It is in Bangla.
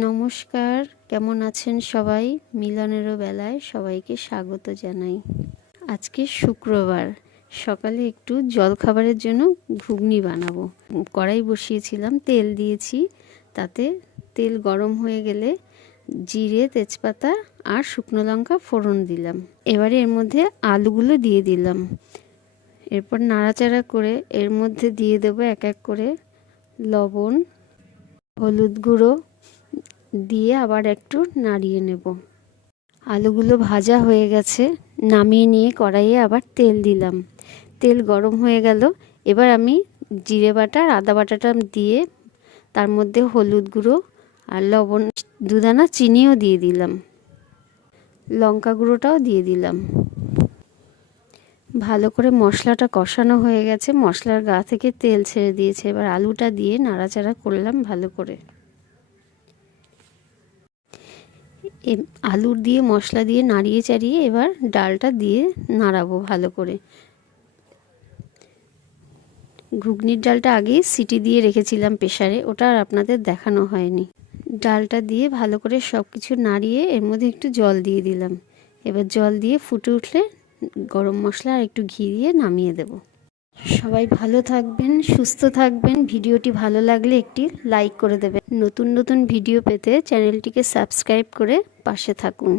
নমস্কার, কেমন আছেন সবাই? মিলনেরও বেলায় সবাইকে স্বাগত জানাই। আজকে শুক্রবার, সকালে একটু জলখাবারের জন্য ঘুগনি বানাবো। কড়াই বসিয়েছিলাম, তেল দিয়েছি, তাতে তেল গরম হয়ে গেলে জিরে, তেজপাতা আর শুকনো লঙ্কা ফোড়ন দিলাম। এবারে এর মধ্যে আলুগুলো দিয়ে দিলাম। এরপর নাড়াচাড়া করে এর মধ্যে দিয়ে দেবো এক এক করে লবণ, হলুদ গুঁড়ো দিয়ে আবার একটু নাড়িয়ে নেব। আলুগুলো ভাজা হয়ে গেছে, নামিয়ে নিয়ে কড়াইয়ে আবার তেল দিলাম। তেল গরম হয়ে গেল, এবার আমি জিরে বাটা আর আদা বাটাটা দিয়ে তার মধ্যে হলুদ গুঁড়ো আর লবণ, দুদানা চিনিও দিয়ে দিলাম, লঙ্কা গুঁড়োটাও দিয়ে দিলাম। ভালো করে মশলাটা কষানো হয়ে গেছে, মশলার গা থেকে তেল ছেড়ে দিয়েছে। এবার আলুটা দিয়ে নাড়াচাড়া করলাম ভালো করে। আলুর দিয়ে মশলা দিয়ে নাড়িয়ে চাড়িয়ে এবার ডালটা দিয়ে নাড়াবো ভালো করে। ঘুগনির ডালটা আগেই সিটি দিয়ে রেখেছিলাম প্রেসারে, ওটা আর আপনাদের দেখানো হয়নি। ডালটা দিয়ে ভালো করে সব কিছু নাড়িয়ে এর মধ্যে একটু জল দিয়ে দিলাম। এবার জল দিয়ে ফুটে উঠলে গরম মশলা আর একটু ঘি দিয়ে নামিয়ে দেব। সবাই ভালো থাকবেন, সুস্থ থাকবেন। ভিডিওটি ভালো লাগলে একটি লাইক করে দেবেন। নতুন নতুন ভিডিও পেতে চ্যানেলটিকে সাবস্ক্রাইব করে পাশে থাকুন।